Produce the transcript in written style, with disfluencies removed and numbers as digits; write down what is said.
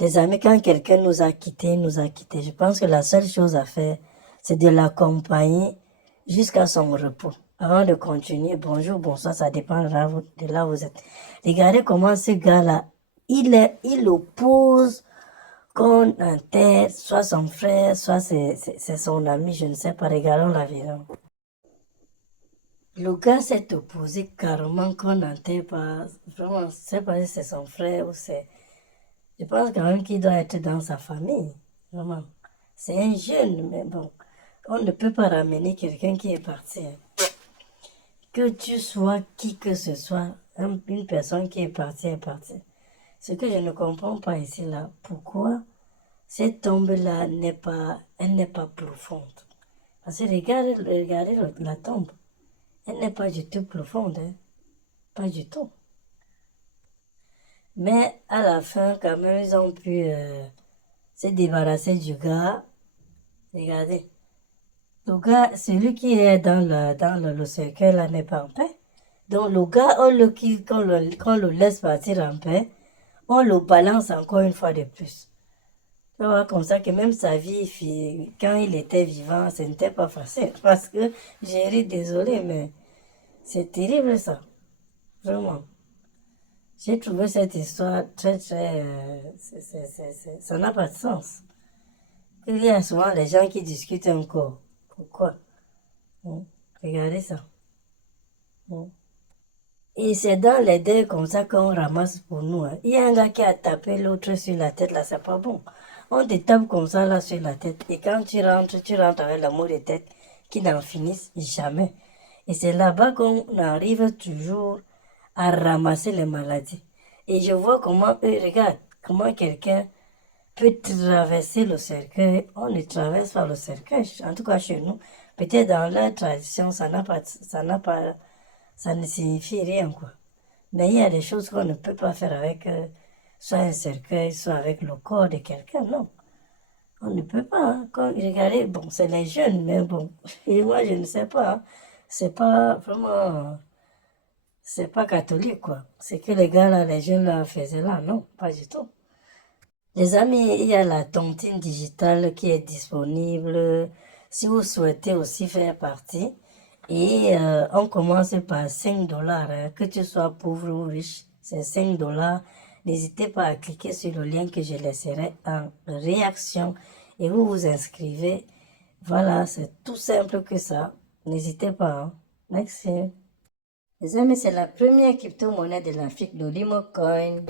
Les amis, quand quelqu'un nous a quittés, nous a quittés. Je pense que la seule chose à faire, c'est de l'accompagner jusqu'à son repos. Avant de continuer, bonjour, bonsoir, ça dépendra de là où vous êtes. Regardez comment ce gars-là, il oppose qu'on enterre soit son frère, soit c'est son ami, je ne sais pas. Regardons la vidéo. Le gars s'est opposé carrément qu'on enterre pas. Vraiment, je ne sais pas si c'est son frère ou c'est. Je pense quand même qu'il doit être dans sa famille. Vraiment. C'est un jeune, mais bon. On ne peut pas ramener quelqu'un qui est parti. Que tu sois qui que ce soit, une personne qui est partie est partie. Ce que je ne comprends pas ici, là, pourquoi cette tombe-là elle n'est pas profonde. Parce que regardez la tombe. Elle n'est pas du tout profonde, hein. Pas du tout. Mais à la fin, quand même, ils ont pu se débarrasser du gars. Regardez. Le gars, celui qui est le cercueil là n'est pas en paix. Donc le gars, quand le laisse partir en paix, on le balance encore une fois de plus. Tu vois, comme ça que même sa vie, quand il était vivant, ce n'était pas facile. Parce que j'ai ri, désolé, mais c'est terrible ça. Vraiment. J'ai trouvé cette histoire très, très. Ça n'a pas de sens. Il y a souvent les gens qui discutent encore. Pourquoi? Hein? Regardez ça. Hein? Et c'est dans les dés comme ça qu'on ramasse pour nous. Hein. Il y a un gars qui a tapé l'autre sur la tête, là, c'est pas bon. On te tape comme ça, là, sur la tête. Et quand tu rentres avec l'amour de tête qui n'en finissent jamais. Et c'est là-bas qu'on arrive toujours à ramasser les maladies. Et je vois comment eux, regarde, comment quelqu'un peut traverser le cercueil. On ne traverse pas le cercueil, en tout cas chez nous. Peut-être dans leur tradition, ça ne signifie rien, quoi. Mais il y a des choses qu'on ne peut pas faire avec soit un cercueil, soit avec le corps de quelqu'un, non. On ne peut pas. Hein. Regardez, bon, c'est les jeunes, mais bon, et moi, je ne sais pas. Hein. C'est pas vraiment, c'est pas catholique, quoi. C'est que les gars, là, les jeunes, là, faisaient là, non, pas du tout. Les amis, il y a la tontine digitale qui est disponible si vous souhaitez aussi faire partie. Et on commence par 5 dollars. Hein. Que tu sois pauvre ou riche, c'est 5 dollars. N'hésitez pas à cliquer sur le lien que je laisserai en réaction et vous vous inscrivez. Voilà, c'est tout simple que ça. N'hésitez pas. Hein. Merci. Les amis, c'est la première crypto-monnaie de l'Afrique, le Limo Coin.